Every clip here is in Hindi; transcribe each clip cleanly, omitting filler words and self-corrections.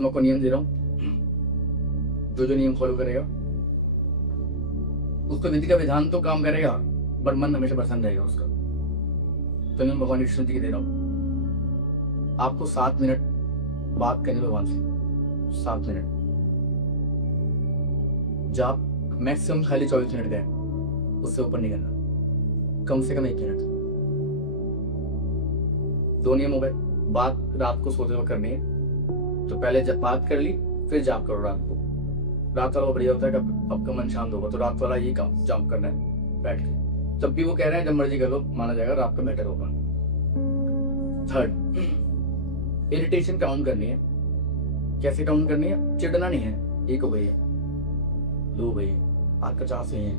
तुम आपको नियम दे रहा हूँ, जो जो नियम फॉलो करेगा उसको विधि का विधान तो काम करेगा, पर मन हमेशा प्रसन्न रहेगा उसका। तो मैं भगवान विष्णु जी की दे रहा हूँ, आपको 7 मिनट बात करनी भगवान से, 7 मिनट। जाप मैक्सिमम खाली 24 मिनट का है, उससे ऊपर नहीं करना, कम से कम 1 मिनट। 2 नियम हो गए। बात रात को सोते वक्त करनी है, तो पहले जब बात कर ली फिर जाप करो रात को। रात वाला बढ़िया होता है कि आपका मन शांत होगा, तो रात वाला ही काम जाप करना है बैठ के। जब भी वो कह रहे हैं जब मर्जी कर लो, माना जाएगा, रात का बेटर होगा। 3rd, इरिटेशन काउंट करनी है। कैसे काउंट करनी है? चिढ़ना नहीं है। 1 हो गई है, 2 हो गई है, आज 50 हुई है,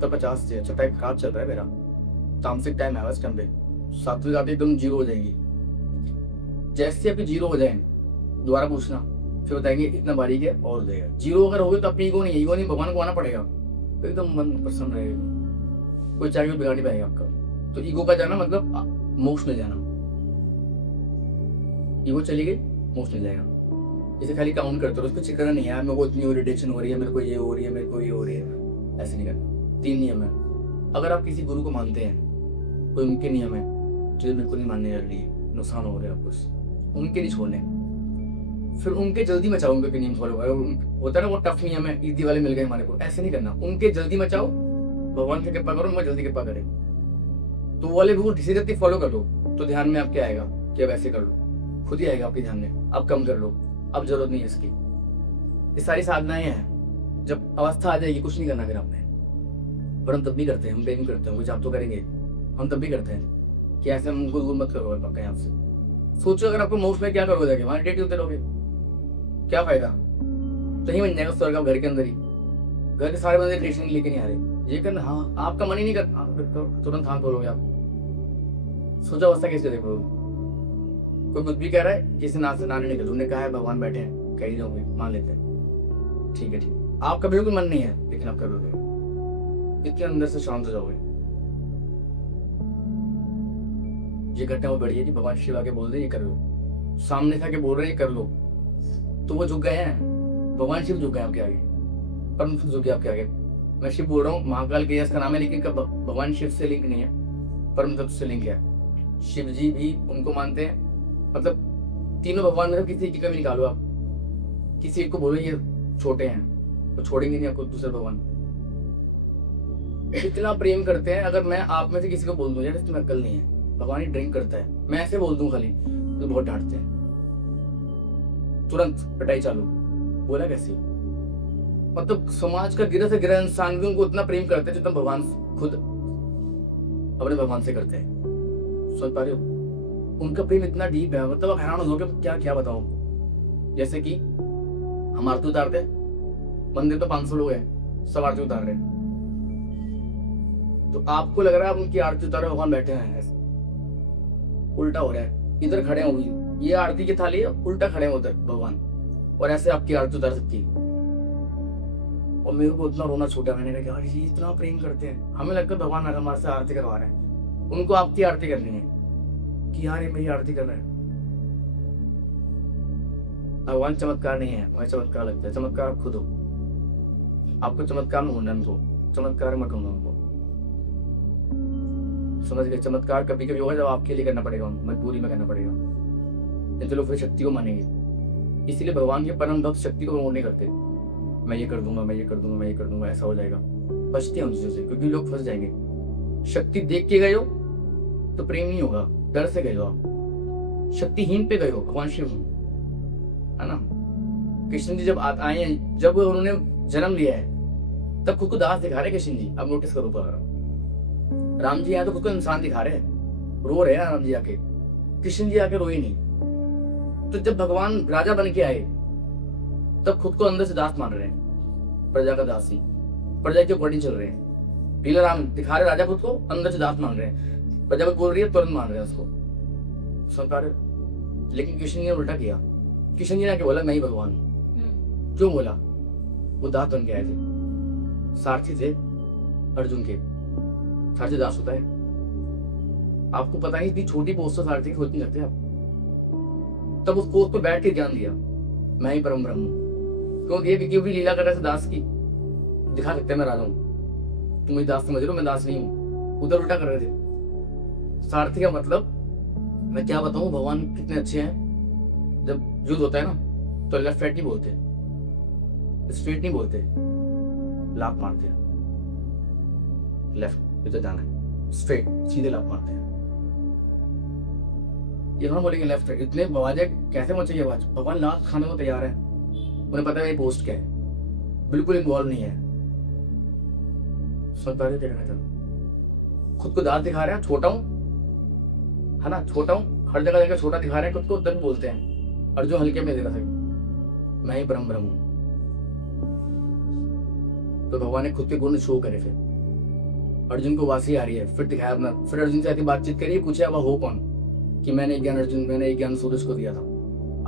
तो 50 से अच्छा टाइम खराब चल रहा है मेरा, तामसिक टाइम है इस टाइम पे। 7वीं आती एकदम 0 हो जाएगी। जैसे आपकी 0 हो जाए दोबारा पूछना, फिर बताएंगे इतना बारीक है और हो जाएगा। 0 अगर हो गए तो आप ईगो नहीं, भगवान को आना पड़ेगा, तो एकदम मन प्रसन्न रहेगा, कोई चाहे बिगाड़ नहीं पाएगा आपका। तो ईगो का जाना मतलब मोक्ष में जाना। ईगो चली गई, मोक्ष में जाएगा। इसे खाली काउंट करते रहो, उस पर चिकना नहीं है मेरे को इतनी इरिटेशन हो रही है, मेरे को ये हो रही है, मेरे को ये हो रही है, ऐसे नहीं करना। 3 नियम है। अगर आप किसी गुरु को मानते हैं, कोई उनके नियम है जो मेरे को नहीं मानने लग रही है, नुकसान हो रहा है आपको, उनके नहीं छोड़ने। फिर उनके जल्दी मचाओ, उनके नियम फॉलो करो। होता है ना वो टफ नियम है, इजी वाले मिल गए हमारे को, ऐसे नहीं करना। उनके जल्दी मचाओ, भगवान से कृपा करो, मैं जल्दी कृपा करे। तो वो वाले रूल धीरे फॉलो कर लो, तो ध्यान में आपके आएगा कि अब ऐसे कर लो, खुद ही आएगा आपके ध्यान में। अब कम कर लो, अब जरूरत नहीं है इसकी। ये सारी साधनाएं हैं, जब अवस्था आ जाएगी कुछ नहीं करना फिर आपने। पर हम तब भी करते हैं, हम प्रेम करते हैं, कुछ आप तो करेंगे, हम तब भी करते हैं कि ऐसे हमको दूर मत करो पक्का यहाँ से। सोचो अगर आपको मोक्ष में क्या करोगे जाके, वहां डेट होते रहोगे, क्या फायदा? तो ही बन जाएगा स्वर्ग घर के अंदर ही। घर के सारे बंदे रिलेशन लेके नहीं आ रहे, ये करना, हाँ आपका मन ही नहीं करता, तुरंत हाँ बोलोगे आप। सोचो अवस्था कैसे देखो। कोई कुछ भी कह रहा है, किसी ना से नाने निकल, उन्होंने कहा है भगवान बैठे हैं, कह ही जाओगे, मान लेते हैं, ठीक है ठीक। आपका बिल्कुल मन नहीं है, लेकिन आप करोगे, इतने अंदर से शांत हो जाओगे। ये घटना वो बढ़िया कि भगवान शिव आके बोल दे ये कर लो, सामने था के बोल रहे ये कर लो, तो वो झुक गए हैं, भगवान शिव झुक गए आपके आगे, परम झुक गए आपके आगे। मैं शिव बोल रहा हूँ, महाकाल के इसका नाम है, लेकिन भगवान शिव से लिंक नहीं है, परम तत्व से लिंक है। शिव जी भी उनको मानते हैं, मतलब तीनों भगवान में किसी की कमी निकालो आप, किसी एक को बोलो ये छोटे हैं, तो छोड़ेंगे नहीं आपको दूसरे भगवान। इतना प्रेम करते हैं। अगर मैं आप में से किसी को बोल दूं यार इसमें अक्ल नहीं है, भगवान ही ड्रिंक करता है, मैं ऐसे बोल दूं खाली, तो बहुत डांटते हैं, तुरंत पिटाई चालू। बोला कैसे? मतलब समाज का गिरा से गिरा इंसान भी उनको उतना प्रेम करते हैं जितना भगवान खुद अपने भगवान से करते हैं। समझ पा रहे हो? उनका प्रेम इतना डीप है, मतलब आप हैरान हो जाओगे क्या क्या बताऊं। जैसे कि हम आरती उतारते हैं, मंदिर पे 500 लोग हैं, सब आरती उतार रहे हैं, तो आपको लग रहा है आप उनकी आरती उतार रहे, भगवान बैठे हैं, ऐसे उल्टा हो रहा है। इधर खड़े होंगे, ये आरती की थाली है, उल्टा खड़े हैं उधर भगवान, और ऐसे आपकी आरती उतार सकती है। और मेरे को उतना रोना छूटा, मैंने कहा यार ये इतना प्रेम करते हैं, हमें लगता है भगवान हमारे से आरती करवा रहे हैं, उनको आपकी आरती करनी है कि यार ये मेरी आरती कर रहे हैं। भगवान चमत्कार नहीं है, वह चमत्कार लगता है। चमत्कार आप खुद हो, आपको चमत्कार में ढूंढना, उनको चमत्कार मत ढूंढो उनको, समझ गए? चमत्कार कभी कभी होगा जब आपके लिए करना पड़ेगा, मजबूरी में करना पड़ेगा, नहीं तो लोग फिर शक्ति को मानेंगे। इसीलिए भगवान के परम भक्त शक्ति को प्रमोट नहीं करते, मैं ये कर दूंगा, मैं ये कर दूंगा, मैं ये कर दूंगा, ऐसा हो जाएगा। बचते हैं उन चीजों से, क्योंकि लोग फंस जाएंगे। शक्ति देख के गए हो तो प्रेम नहीं होगा, डर से गए हो आप, शक्तिहीन पे गए हो, भगवान शिव है ना। कृष्ण जी जब आए हैं, जब उन्होंने जन्म लिया है, तब खुद को दास दिखा रहे कृष्ण जी, आप नोटिस करो। राम जी आए तो खुद को इंसान दिखा रहे हैं, रो रहे हैं राम जी आके, कृष्ण जी आके रोए नहीं। तो जब भगवान राजा बन के आए तब खुद को अंदर से दास मान रहे हैं, प्रजा का दास ही, प्रजा के अकॉर्डिंग चल रहे हैं। पीला राम दिखा रहे राजा खुद को अंदर से दास मान रहे हैं, प्रजा को बोल रही है तुरंत मान रहे हैं उसको, सरकार। लेकिन कृष्ण जी ने उल्टा किया, कृष्ण जी ने आके बोला मैं ही भगवान हूं। क्यों बोला? वो दास बन के आए थे, सारथी थे अर्जुन के, सारथी दास होता है। आपको पता नहीं इतनी छोटी पोस्ट सारथी की खोज नहीं करते आप, तब उसको उस पर बैठ के ज्ञान दिया, मैं ही परम ब्रह्म हूँ। क्यों दिया? क्योंकि लीला कर रहे थे दास की, दिखा सकते हैं मैं राजा हूँ, तुम मुझे दास समझ रहे हो, मैं दास नहीं हूँ। उधर उल्टा कर रहे थे। सारथी का मतलब मैं क्या बताऊं, भगवान कितने अच्छे हैं। जब युद्ध होता है ना तो लेफ्ट राइट नहीं बोलते, स्ट्रेट नहीं बोलते, लात मारते हैं। लेफ्ट इधर जाना है, स्ट्रेट सीधे लात मारते हैं। ये हम बोलेंगे लेफ्ट राइट, इतने आवाजें कैसे मची आवाज, भगवान लात खाने को तैयार है। उन्हें पता है ये पोस्ट क्या है, बिल्कुल इन्वॉल्व नहीं है। सब बातें देखना था, खुद को दांत दिखा रहे हैं, छोटा हूं है ना, छोटा हूं, हर जगह जगह छोटा दिखा रहे हैं खुद को, तब बोलते हैं अर्जुन हल्के में देना सके, मैं ही परम ब्रह्म हूं। तो भगवान ने खुद के गुण शो करे। फिर अर्जुन को वासी आ रही है, फिर दिखाया अपना, फिर अर्जुन से आती बातचीत करिए, पूछे अब हो कौन, कि मैंने ज्ञान अर्जुन, मैंने एक ज्ञान सूरज को दिया था,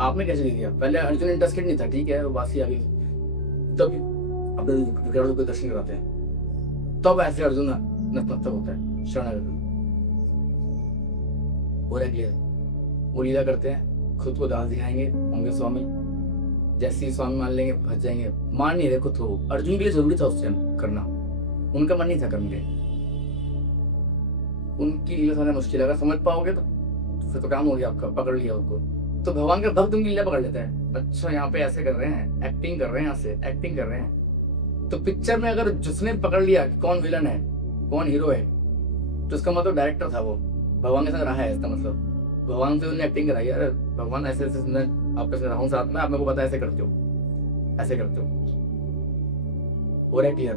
आपने कैसे दे दिया? पहले अर्जुन इंटरेस्टेड नहीं था, ठीक है, वासी आ गई, तब अपने विग्रहों को दर्शन कराते हैं, तब ऐसे अर्जुन नतमस्तक होता है, शरणागत हो रहा क्लियर। वो लीला करते हैं, खुद को दास दिखाएंगे, होंगे स्वामी, जैसे ही स्वामी मान लेंगे भज जाएंगे। मान नहीं रहे खुद को, अर्जुन के लिए जरूरी था उस टाइम करना, उनका मन नहीं था करने, उनकी लीला समझना मुश्किल है। अगर समझ पाओगे तो फिर तो काम हो गया आपका, पकड़ लिया उनको। तो भगवान का भक्त उनकी लीला पकड़ लेता है, अच्छा यहाँ पे ऐसे कर रहे हैं, एक्टिंग कर रहे हैं, यहाँ से एक्टिंग कर रहे हैं। तो पिक्चर में अगर जिसने पकड़ लिया कि कौन विलन है कौन हीरो है, तो उसका मतलब डायरेक्टर था, वो भगवान के साथ रहा है, इसका मतलब भगवान से उन्होंने एक्टिंग कराई। अरे भगवान ऐसे ऐसे मैं आपके साथ रहा हूँ साथ में, आप मेरे को पता है ऐसे करते हो, ऐसे करते हो, हो रहा है क्लियर।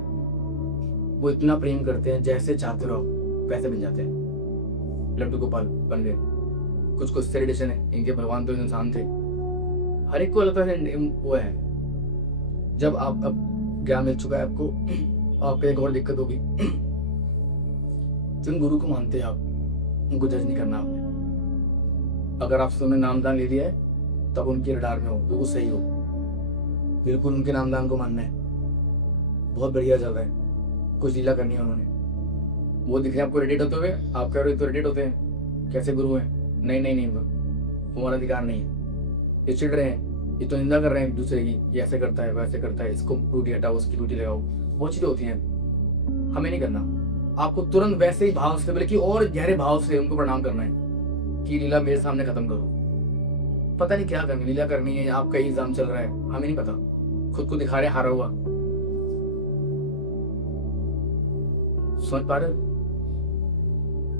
वो इतना प्रेम करते हैं, जैसे चाहते रहो वैसे बन जाते हैं, लड्डू गोपाल बन गए। कुछ कुछ ट्रेडिशन है इनके, भगवान तो इंसान थे, हर एक को अलग तरह से वो है। जब आप अब ज्ञान मिल चुका है आपको, आपको एक और दिक्कत होगी, जिन गुरु को मानते हैं आप, उनको जज नहीं करना आपने। अगर आप उन्होंने नामदान ले लिया है तब उनके रडार में हो, बिल्कुल सही हो, बिल्कुल उनके नामदान को मानना है, बहुत बढ़िया जगह है। कुछ लीला करनी है उन्होंने, वो दिख रहे हैं आपको इरिटेट होते हुए, आप कह रहे हो तो इरिटेट होते हैं, कैसे गुरु हैं? नहीं नहीं नहीं, तुम्हारा अधिकार नहीं है। ये चिढ़ रहे हैं, ये तो निंदा कर रहे हैं एक दूसरे की, ये ऐसे करता है वैसे करता है, इसको ड्यूटी हटाओ उसकी ड्यूटी लगाओ, बहुत चीजें होती हैं, हमें नहीं करना। आपको तुरंत वैसे ही भाव से, बल्कि और गहरे भाव से उनको प्रणाम करना है कि लीला मेरे सामने खत्म करो। पता नहीं क्या करनी, लीला करनी है, आपका एग्जाम चल रहा है, हमें नहीं पता, खुद को दिखा रहे हारा हुआ। समझ पा रहे?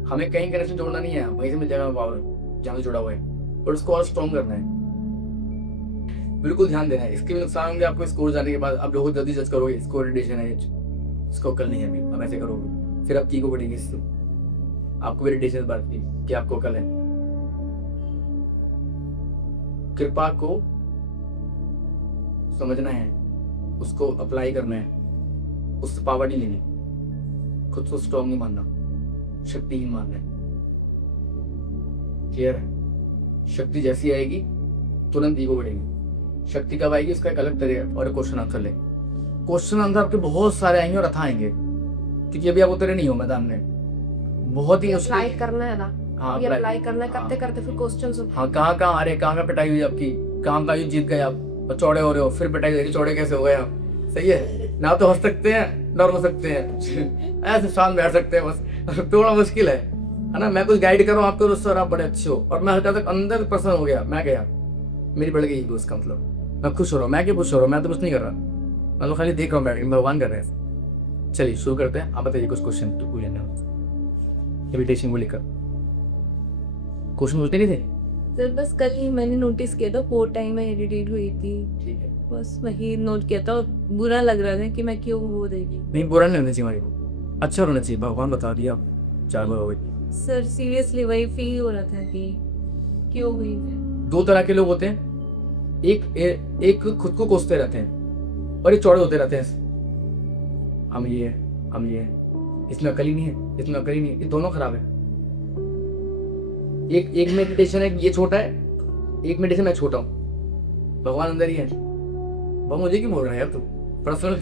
हमें कहीं कनेक्शन जोड़ना नहीं है, वहीं से मिल जाएगा पावर जहां से जुड़ा हुआ है, और उसको और स्ट्रॉन्ग करना है। बिल्कुल ध्यान देना है, इसके भी नुकसान होंगे आपको। स्कोर जाने के बाद आप लोगों को जल्दी जज करोगे, स्कोर इरिटेशन है, इसको कल नहीं है अभी, अब ऐसे करोगे, फिर आप की को बढ़ेंगे, इससे आपको भी इरिटेशन बात की कि आपको कल है। कृपा को समझना है, उसको अप्लाई करना है, उससे पावर नहीं लेनी, खुद को स्ट्रॉन्ग नहीं मानना, शक्तिहीन मानना है। क्लियर है? शक्ति जैसी आएगी तुरंत ईगो बढ़ेगी, शक्ति कब आएगी उसका एक अलग तरीका। और क्वेश्चन आंसर ले, क्वेश्चन आंसर आपके बहुत सारे आएंगे और अथा आएंगे, क्योंकि अभी आप उतरे नहीं हो मैदान में, बहुत ही अप्लाई करना है ना। हाँ अप्लाई करना है, करते करते फिर क्वेश्चंस। हाँ, कहाँ कहाँ आ रहे, कहाँ पिटाई हुई आपकी, कहाँ युद्ध जीत गए आप, चौड़े हो रहे हो, फिर पिटाई देखिए चौड़े कैसे हो गए आप। सही है ना, तो हंस सकते हैं, डर हो सकते हैं, ऐसे शांत बैठ सकते हैं, बस थोड़ा मुश्किल है ना। मैं कुछ गाइड कर रहा हूँ आपको, उससे आप बड़े अच्छे हो, और मैं हल्का तक अंदर प्रसन्न हो गया, मैं गया, मेरी बढ़ गई उसका मतलब, मैं खुश हो रहा हूँ। मैं क्या खुश हो रहा हूँ, मैं तो कुछ नहीं कर रहा, मैं तो खाली देख रहा हूँ बैठ के, भगवान कर रहे हैं। चलिए शुरू करते हैं, आप बताइए कुछ क्वेश्चन तो कोई लेना इन्विटेशन को लेकर। क्वेश्चन पूछते नहीं थे सर? बस कल ही मैंने नोटिस किया था, 4 टाइम में इरिटेट हुई थी, ठीक है, बस वही नोट किया था, बुरा लग रहा था कि मैं क्यों वो देगी। नहीं बुरा नहीं होना चाहिए हमारे को, अच्छा होना चाहिए, भगवान बता दिया 4 बार हो गई। सर सीरियसली वही फील हो रहा था कि क्यों हुई। 2 तरह के लोग होते हैं, एक खुद को कोसते रहते हैं और ये चौड़े होते रहते हैं, हम ये इसमें अकल ही नहीं है, इसमें अकल ही नहीं है, ये दोनों खराब है। एक मेडिटेशन है ये छोटा है, एक मेडिटेशन मैं छोटा हूँ, भगवान अंदर ही है। वह मुझे क्यों बोल रहा है यार तू? पर्सनल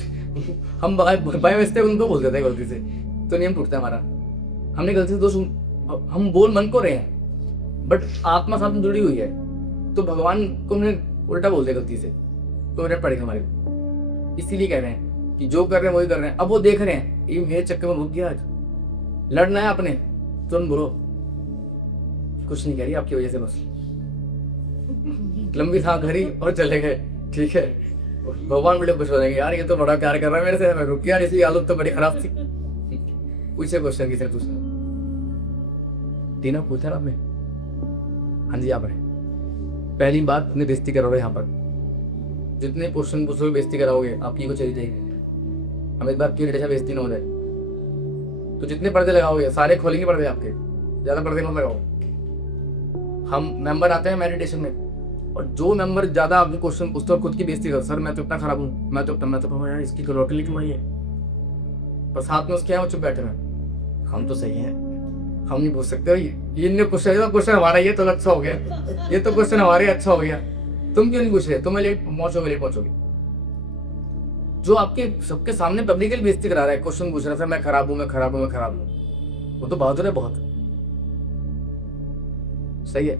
हम बाय मिस्टेक उनको बोल देते हैं गलती से, तो नियम टूटता है हमारा। हमने गलती से दोस्त हम बोल मन को रहे हैं, बट आत्मा साथ में जुड़ी हुई है, तो भगवान को उन्हें उल्टा बोल दे गलती से, तो उन्हें पड़ेगा हमारे। इसीलिए कह रहे हैं कि जो कर रहे हैं वही कर रहे हैं। अब वो देख रहे हैं ये मेरे चक्कर में रुक गया, आज लड़ना है आपने, तुरंत बोलो कुछ नहीं कह रही आपकी वजह से, बस लंबी सांस भरी और चले गए। ठीक है, भगवान बड़े खुश हो जाएंगे, यार ये तो बड़ा प्यार कर रहा है मेरे से, मैं रुक गया, इसकी आदत तो बड़ी खराब थी। पूछे क्वेश्चन किसी ने पूछा, तीनों पूछा ना आपने? हाँ जी आपने। पहली बात, अपनी बेइज्जती करोगे यहाँ पर, जितने क्वेश्चन पूछोगे बेइज्जती कराओगे, आपकी को चली जाएगी। हमें इस बात की हमेशा बेइज्जती ना हो जाए, तो जितने पर्दे लगाओगे सारे खोलेंगे पर्दे आपके, ज्यादा पर्दे मत लगाओ। हम मेंबर आते हैं मेडिटेशन में, और जो मेंबर ज्यादा आपको क्वेश्चन पूछते हो खुद की बेइज्जती कर, सर मैं तो इतना खराब हूँ, मैं तो यार इसकी रोटी कमाई है, पर साथ में उसके यहाँ चुप बैठे हैं, हम तो सही हैं, हम नहीं पूछ सकते। ये क्वेश्चन हमारा, ये तो अच्छा हो गया, ये तो क्वेश्चन हमारे अच्छा हो गया, तुम क्यों नहीं पूछ रहे, तुम्हें लेट पहुंचोगे। जो आपके सबके सामने पब्लिकली बेइज्जती करा रहा है, क्वेश्चन पूछ रहा था मैं खराब हूँ, वो तो बहादुर है बहुत। सही है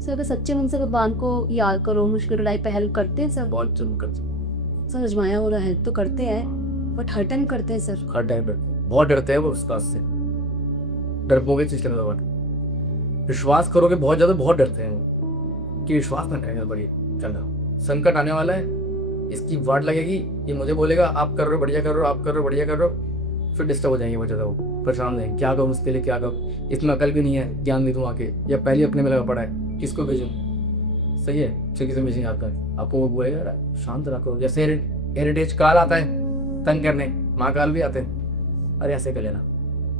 सर, अगर सच्चे मन से भगवान को याद करो, मुश्किल लड़ाई पहल करते हैं सर। बहुत जरूर करते सर अजमाया हो रहा है तो करते हैं, बट हर टाइम करते हैं सर। हर टाइम पे बहुत डरते हैं वो उस बात से, डरपोगे सिस्टम में भगवान, विश्वास करोगे बहुत ज्यादा, बहुत डरते हैं वो कि विश्वास ना करेंगे, बड़ी चलना संकट आने वाला है, इसकी वाट लगेगी, ये मुझे बोलेगा आप कर रहे हो बढ़िया कर रहे हो, आप कर रहे हो बढ़िया कर रहे हो, फिर डिस्टर्ब हो जाएंगे बहुत ज्यादा, वो परेशान हो जाएंगे, क्या करूँ उसके लिए, क्या करूँ, इसमें अकल भी नहीं है, ज्ञान नहीं दूँ आके, या पहले अपने में लगा पड़ा है, किसको भेजूँ। सही है, फिर किसी भेज आता है आपको, वो बोलेगा शांत रखो। जैसे हेरिटेज काल आता है तंग करने, महाकाल भी आते हैं, अरे ऐसे कर लेना,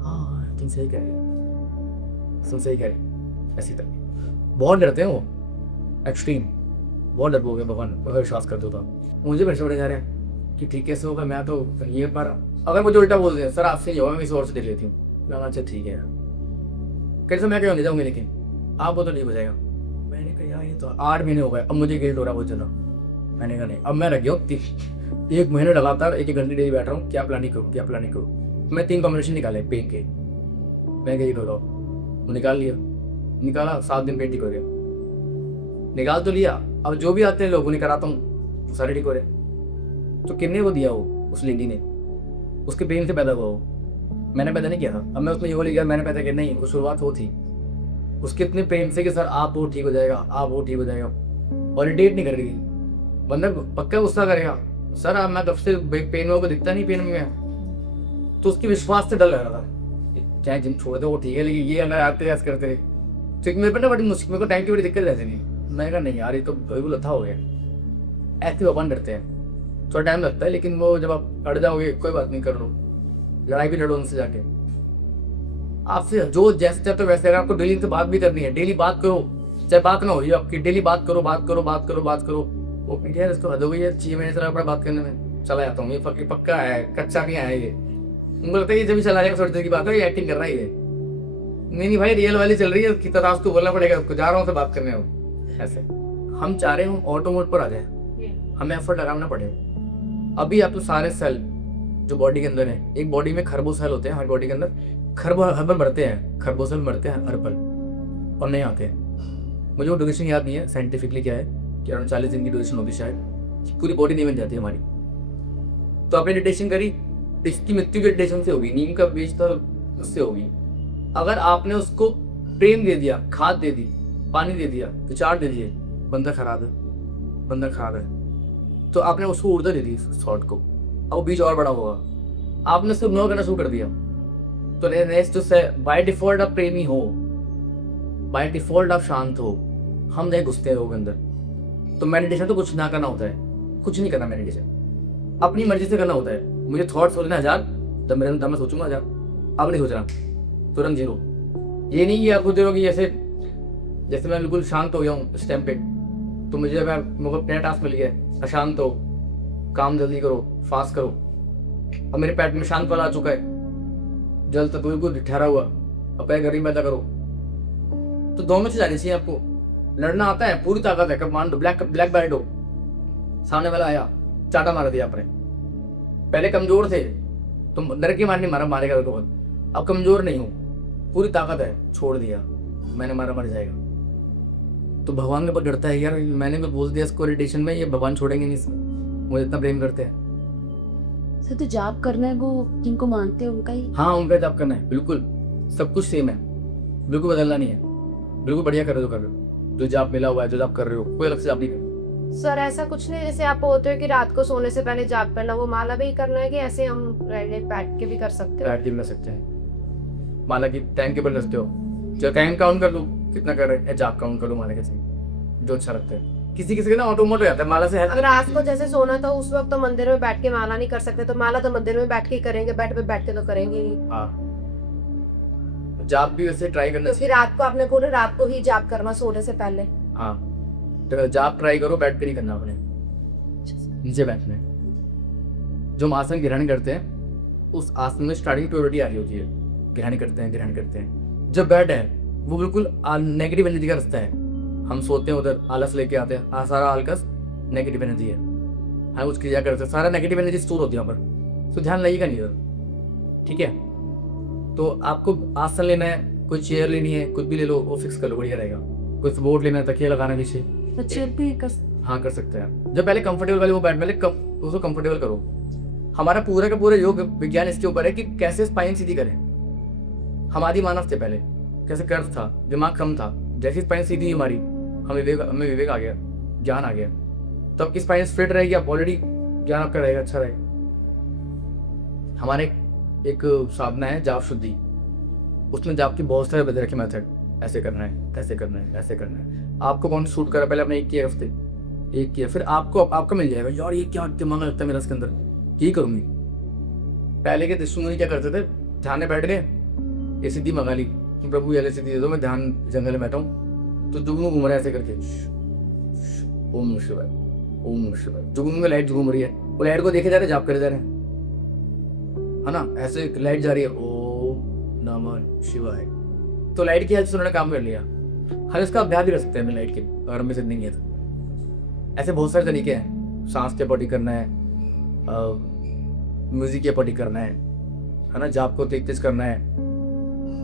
हाँ तुम सही कह रहे हो, तुम सही कह रहे हो, ऐसी तक बहुत डरते हैं वो, एक्सट्रीम बहुत डर हो गया। भगवान पर विश्वास कर दो तो मुझे परेशान जा रहे हैं कि ठीक कैसे होगा, मैं तो ये पर अगर मुझे उल्टा बोल दे सर आपसे नहीं होगा, मैं इस और से देख लेती हूँ, अच्छा ठीक है यार, कैसे मैं क्यों नहीं जाऊँगी, लेकिन आप वो तो नहीं हो जाएगा। मैंने कहा यार ये तो 8 महीने हो गए, अब मुझे गिल्ट हो रहा है बहुत ज़्यादा। मैंने कहा नहीं, अब मैं रख गया 1 महीने लगातार 1 घंटे डेली बैठ रहा हूँ, क्या प्लानिंग करूँ। मैं 3 कॉम्बिनेशन निकाले पेन के, मैं कहीं रो निकाल लिया, निकाला 7 दिन पेन ठीक हो गया, निकाल तो लिया। अब जो भी आते हैं लोग उन्हें कराता हूँ, सारे ठीक हो रहे। तो किन्ने वो दिया, वो उस लेडी ने, उसके पेन से पैदा हुआ वो, मैंने पैदा नहीं किया था। अब मैं उसमें ये बोल गया मैंने पैदा किया, नहीं, वो शुरुआत वो थी उसके इतने प्रेम से कि सर आप वो ठीक हो जाएगा, आप वो ठीक हो जाएगा, और डेट नहीं करेगी, बंदा पक्का गुस्सा करेगा, सर आप मैं कब से पेन को दिखता नहीं पेन में, तो उसकी विश्वास से डर लग रहा था, चाहे जिम छोड़ दे वो ठीक है, लेकिन ये अगर आते ऐसे करते तो मेरे पर ना बड़ी मुश्किल, मेरे को टाइम की बड़ी दिक्कत रहती नहीं। मैंने कहा नहीं यार ये तो बिल्कुल अच्छा हो गया, ऐसे भगवान डरते हैं, थोड़ा टाइम लगता है, लेकिन वो जब आप अड़ जाओगे कोई बात नहीं, कर लो लड़ाई भी लड़ो उनसे जाके, आपसे जो जैसे चाहते हो वैसे। अगर आपको डेली से बात भी करनी है, डेली बात करो, चाहे बात ना हो ये आपकी, डेली बात करो। वो यार इसको हद हो गई है, 6 महीने से बात करने में, चला जाता हूँ, ये पक्का है, कच्चा नहीं आया ये, उनको लगता है ये जब चला जाएगा थोड़ी देर की बात है, ये एक्टिंग कर रहा है ये, नहीं भाई रियल वाली चल रही है, उसकी तरह उसको बोलना पड़ेगा, उसको जा रहा हूँ से बात करने हो। ऐसे हम चाह रहे हैं ऑटो मोड पर आ जाए, हमें एफर्ट लगाना पड़ेगा। अभी आप तो सारे सेल जो बॉडी के अंदर है, एक बॉडी में खरबों सेल होते हैं, हर बॉडी के अंदर हर्बल बढ़ते हैं, खरबों बढ़ते हैं हर्बल, और नहीं आते हैं। मुझे वो ड्यूरेशन याद नहीं है साइंटिफिकली क्या है, कि अराउंड 40 दिन की ड्यूरेशन होती है शायद, पूरी बॉडी नहीं बन जाती हमारी। तो आपने मेडिटेशन करी, इसकी मृत्यु भी मेडिटेशन से होगी, नीम का बीज था उससे होगी। अगर आपने उसको प्रेम दे दिया, खाद दे दी, पानी दे दिया, विचार दे दिए, बंदा खराब है, तो आपने उसको ऊर्जा दे दी शॉर्ट को, अब वो बीज और बड़ा होगा। आपने उसको इग्नोर करना शुरू कर दिया, तो नेक्स्ट जो है बाय डिफॉल्ट आप प्रेमी हो, बाय डिफॉल्ट आप शांत हो, हम नहीं घुसते हैं लोग अंदर। तो मेडिटेशन तो कुछ ना करना होता है, कुछ नहीं करना मेडिटेशन, अपनी मर्जी से करना होता है। मुझे थॉट सोचना 1000, तब मेरे अंदर मैं सोचूंगा 1000, अब नहीं सोचना, तुरंत 0। ये नहीं कि आप सोच रहे हो कि जैसे मैं बिल्कुल शांत हो गया हूँ इस टाइम पे, तो मुझे नया टास्क मिल गया है, अशांत हो, काम जल्दी करो, फास्ट करो। अब मेरे पेट में शांत वाला आ चुका है, जल तक बिल्कुल ठहरा हुआ, अब गर्मी पैदा करो। तो दोनों चीज आनी चाहिए आपको। लड़ना आता है, पूरी ताकत है, कब मान लो ब्लैक बेल्ट हो, सामने वाला आया, चाटा मार दिया आपने। पहले कमजोर थे, तुम डर के मारेगा तो, अब कमजोर नहीं हो, पूरी ताकत है, छोड़ दिया, मैंने मारा मर जाएगा। तो भगवान के ऊपर डरता है यार, मैंने भी बोल दिया इसको रिलेशन में, ये भगवान छोड़ेंगे नहीं इसको, मुझे इतना प्रेम करते हैं। सर तो जाप करना है वो जिनको मानते हैं उनका ही। हाँ उनका जाप करना है, बिल्कुल सब कुछ सेम है, बिल्कुल बदलना नहीं है, बिल्कुल बढ़िया कर रहे हो, कर रहे हो जो जाप मिला हुआ है, जो जाप कर रहे हो, कोई अलग से जाप नहीं करना। सर ऐसा कुछ नहीं जैसे आप बोलते हो कि रात को सोने से पहले जाप करना, वो माला भी करना है कि ऐसे हम बैठ के भी कर सकते हो? बैठ के भी कर सकते हैं, माला की टाइम के ऊपर रखते हो, जो टाइम काउंट कर लो कितना कर रहे हैं, जाप काउंट कर लो माला के सही, जो अच्छा लगता है। किसी किसी का ना ऑटोमेटिक हो जाता है माला से अगर रात को जैसे सोना था उस वक्त तो मंदिर में बैठ के माला नहीं कर सकते, तो माला तो मंदिर में बैठ के ही करेंगे, बेड पे बैठ के तो करेंगे ही। हाँ जाप भी वैसे ट्राई करना तो फिर रात को आपने पूरे रात को ही जाप करना सोने से पहले? हाँ तो जाप ट्राई करो, बैठ के नहीं करना अपने, नीचे बैठना है। जो हम आसन ग्रहण करते हैं उस आसन में स्टार्टिंग प्योरिटी आ रही होती है, ग्रहण करते हैं ग्रहण करते हैं। जब बेड है वो बिल्कुल नेगेटिव एनर्जी का रास्ता है, हम सोते हैं उधर आलस लेके आते हैं, सारा आलकस नेगेटिव एनर्जी है, हम कुछ क्रिया करते हैं, सारा नेगेटिव एनर्जी स्टोर होती है वहाँ पर, तो ध्यान लगेगा नहीं उधर। ठीक है, तो आपको आसन लेना है, कोई चेयर लेनी है, कुछ भी ले लो, वो फिक्स कर लो, बढ़िया रहेगा। कोई सपोर्ट लेना है, तकिया लगाना पीछे, बच्चे भी कर हाँ कर सकते हैं। जब पहले कंफर्टेबल वाले वो बैठ, पहले उसको कंफर्टेबल करो। हमारा पूरा का पूरा योग विज्ञान इसके ऊपर है कि कैसे स्पाइन सीधी करें। हमारी मानव थे पहले, कैसे कर्व था, दिमाग कम था, जैसी स्पाइन सीधी हमारी, हमें विवेक आ गया, ज्ञान आ गया, तो आपकी स्पाइन स्ट्रेट रहेगी, आप ऑलरेडी ज्ञान आपका रहेगा, अच्छा रहेगा। हमारे एक साधना है जाप शुद्धि, उसमें जाप की बहुत सारे बदल रखे मेथड, ऐसे करना है, ऐसे करना है, ऐसे करना है। आपको कौन शूट करा, पहले आपने एक किया हफ्ते, एक किया, फिर आपको मिल जाएगा यार ये क्या दिमाग लगता है मेरा इसके अंदर, यही करूंगी। पहले के ऋषि मुनि क्या करते थे, ध्यान में बैठ गए, ये सिद्धि मंगा ली, प्रभु ये सिद्धि दे दो, मैं ध्यान जंगल में बैठा हूँ, तो जुगनू घूम रहा है ऐसे करके, ओम नमः शिवाय, ओम नमः शिवाय, जुगनू में लाइट घूम रही है, वो लाइट को देखे जा रहे, जाप करे जा रहे हैं, है ना, ऐसे लाइट जा रही है, ओम नमः शिवाय, तो लाइट की हेल्प से उन्होंने काम कर लिया। हम इसका अभ्यास भी कर सकते हैं लाइट के, अगर हमें सिद्ध नहीं है तो। ऐसे बहुत सारे तरीके हैं, सांस के अकॉर्डिंग करना है, म्यूजिक के अकॉर्डिंग करना है ना, जाप को तेज तेज करना है,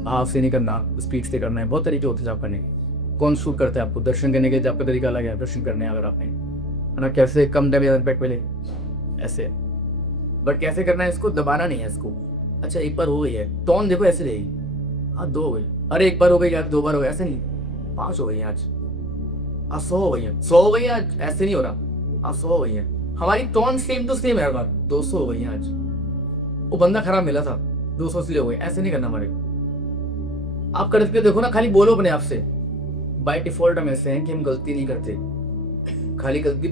भाव से नहीं करना, स्पीड से करना है, बहुत तरीके होते हैं जाप करने के। कौन शूट करता है आपको, दर्शन करने के जाप का तरीका अलग है, दर्शन करने अगर आपने, है ना, कैसे कम डैमेज इम्पैक्ट मिले, ऐसे, बट कैसे करना है, इसको दबाना नहीं है इसको। अच्छा एक बार हो गई है, टोन देखो ऐसे रहेगी, हाँ 2 हो गई, अरे एक बार हो गई आज, 2 बार हो गई, ऐसे नहीं, 5 हो गई आज 100 हो गई है, 100 हो गई आज, ऐसे नहीं हो रहा, आज 100 हो गई है। हमारी टोन सेम टू सेम है हर बार, 200 हो गई है आज, वो बंदा खराब मिला था 200 इसलिए हो गई, ऐसे नहीं करना हमारे। आप करके देखो ना, खाली बोलो अपने आप से, बाय डिफॉल्ट हम ऐसे हैं कि हम गलती नहीं करते, खाली गलती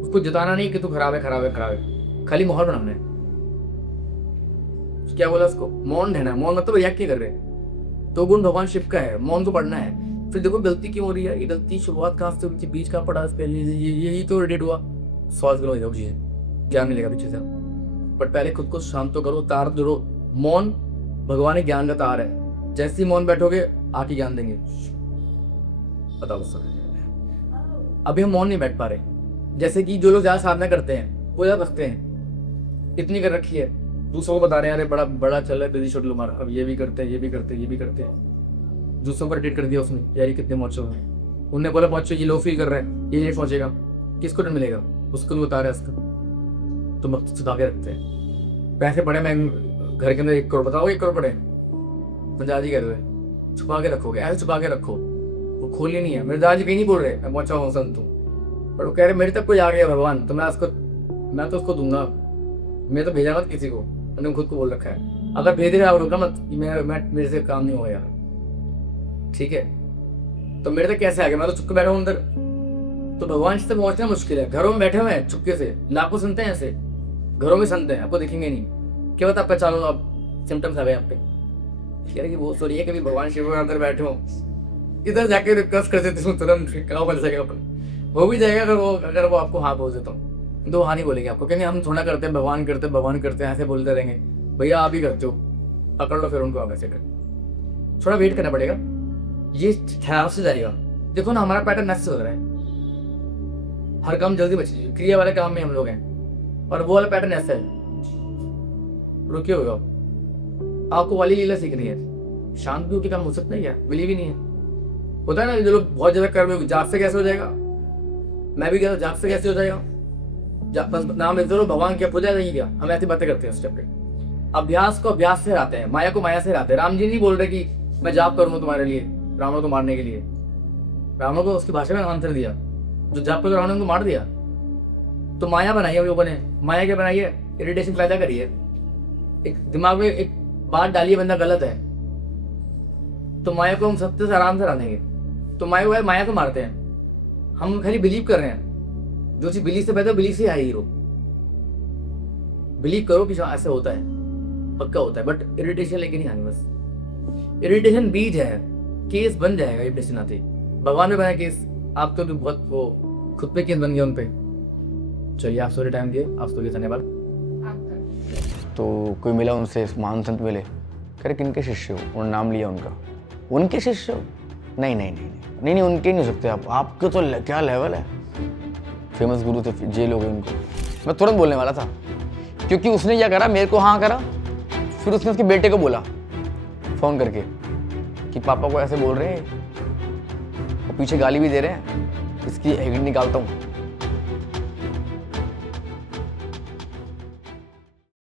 उसको जताना नहीं कि तू खराब है खराब है खराब है, खाली माहौल बनाना है। क्या बोला उसको, मौन रहना, मौन मतलब रिएक्ट नहीं कर रहे, तो गुण भगवान शिव का है, मौन को पढ़ना है। फिर देखो गलती क्यों हो रही है, ये गलती शुरुआत कहाँ से हुई, बीच कहाँ पड़ा, यही तो रिलेट हुआ, सॉल्व करो ये चीजें, ज्ञान मिलेगा पीछे से। बट पहले खुद को शांत तो करो, तार जोड़ो, मौन भगवान एक ज्ञान का तार है, जैसे ही मौन बैठोगे आके ज्ञान देंगे। बताओ सर, अभी हम मौन नहीं बैठ पा रहे, जैसे कि जो लोग ज्यादा साधना करते हैं वो ज्यादा बसते हैं, इतनी कर रखी है, दूसरों को बता रहे हैं अरे बड़ा बड़ा चल रहा है दिल्ली छोड़ लो हमारा, अब ये भी करते हैं ये भी करते हैं ये भी करते हैं, दूसरों पर एडिट कर दिया उसने, यार ये कितने पहुंचो है, उनने बोला पहुंचो, ये लो फील कर रहे हैं, ये नहीं पहुंचेगा, किसको डर मिलेगा, उसको नहीं बता रहे इसका, तो मत छुपा के रखते हैं। पैसे पड़े, मैं घर के अंदर 1 करोड़, बताओ 1 करोड़ पड़े, पंजाब जी कह रहे हैं छुपा के रखोगे, ऐसे छुपा के रखो, वो खोली नहीं है। मेरे दादाजी कहीं नहीं बोल रहे मैं पहुंचा हूँ संत हूँ, पर वो कह रहे मेरे तक कोई आ गया भगवान, तो मैं तो उसको दूंगा, मैं तो भेजा मत किसी को, मैंने खुद को बोल रखा है, अगर भेज रहे आप रुका मत, मेरे से काम नहीं होगा, ठीक है। तो मेरे तक कैसे आ गया, मैं तो चुपके बैठा हूँ अंदर, तो भगवान से पहुंचना मुश्किल है। घरों में बैठे हुए हैं चुपके से, लाखों संत हैं ऐसे, घरों में संत हैं, आपको दिखेंगे नहीं, क्या पता आप पहचानो, आप सिम्टम्स आ गए आप पे, कह रहे कि वो सॉरी है, कभी भगवान शिव के अंदर बैठे हो, इधर जाके रिक्वेस्ट करते थे तुरंत कहाँ बन सकेगा अपन, वो भी जाएगा अगर वो आपको हाँ बोल देता हूँ, तो हाँ नहीं बोलेंगे आपको, कहेंगे हम थोड़ा करते हैं, भगवान करते हैं, ऐसे बोलते रहेंगे, भैया आप ही करते हो, पकड़ लो फिर उनको, आप ऐसे कर, थोड़ा वेट करना पड़ेगा, ये ठहराव से जाएगा। देखो ना हमारा पैटर्न ऐसे हो रहा है, हर काम जल्दी बचे, क्रिया वाले काम में हम लोग हैं, और वो वाला पैटर्न ऐसा है, रुकिए होगा, आपको वाली लीला सीखनी है, शांत भी होकर काम हो सकता है क्या, बिलीव ही नहीं है, होता है ना, जो लोग बहुत ज्यादा कर्म योग, जाप से कैसे हो जाएगा, मैं भी कहता जाप से कैसे हो जाएगा, बस नाम लेते रहो भगवान क्या पूजा नहीं क्या, हम ऐसी बातें करते हैं उस स्टेप पे। अभ्यास को अभ्यास से हराते हैं, माया को माया से हराते हैं। राम जी नहीं बोल रहे कि मैं जाप करूंगा तुम्हारे लिए, रावण को मारने के लिए। रावण को उसकी भाषा में आंसर दिया, जो जाप कर रावण को मार दिया। तो माया बनाई है लोगों ने, माया क्या बनाई है, इरिटेशन पैदा करी है, एक दिमाग में एक बात डाली है बंदा गलत है, तो माया को हम सत्य से आराम से हरा देंगे। तो माया को मारते हैं, हम खाली बिलीव कर रहे हैं। जो चीज बिलीव से पैदा बिलीव से आई, बिलीव करो कि ऐसे होता है, पक्का होता है। बट इरिटेशन लेके नहीं आनी, बस इरिटेशन बीज है, केस बन जाएगा इरिटेशन आते ही। भगवान ने बनाया केस, आप तो बहुत वो खुद पे केस बन गया उन पे। चलिए आप सॉरी टाइम दिए, आप सॉरी धन्यवाद। तो कोई मिला उनसे, महान संत मिले, कह रहे किनके शिष्य हो, उन्होंने नाम लिया उनका, उनके शिष्य हो, नहीं नहीं नहीं नहीं नहीं उनके नहीं हो सकते आप, आपके तो क्या लेवल है, फेमस गुरु थे, जेल हो गई उनको। मैं तुरंत बोलने वाला था, क्योंकि उसने क्या करा, मेरे को हाँ करा, फिर उसने उसके बेटे को बोला फ़ोन करके कि पापा को ऐसे बोल रहे हैं और पीछे गाली भी दे रहे हैं, इसकी एविडेंस निकालता हूँ।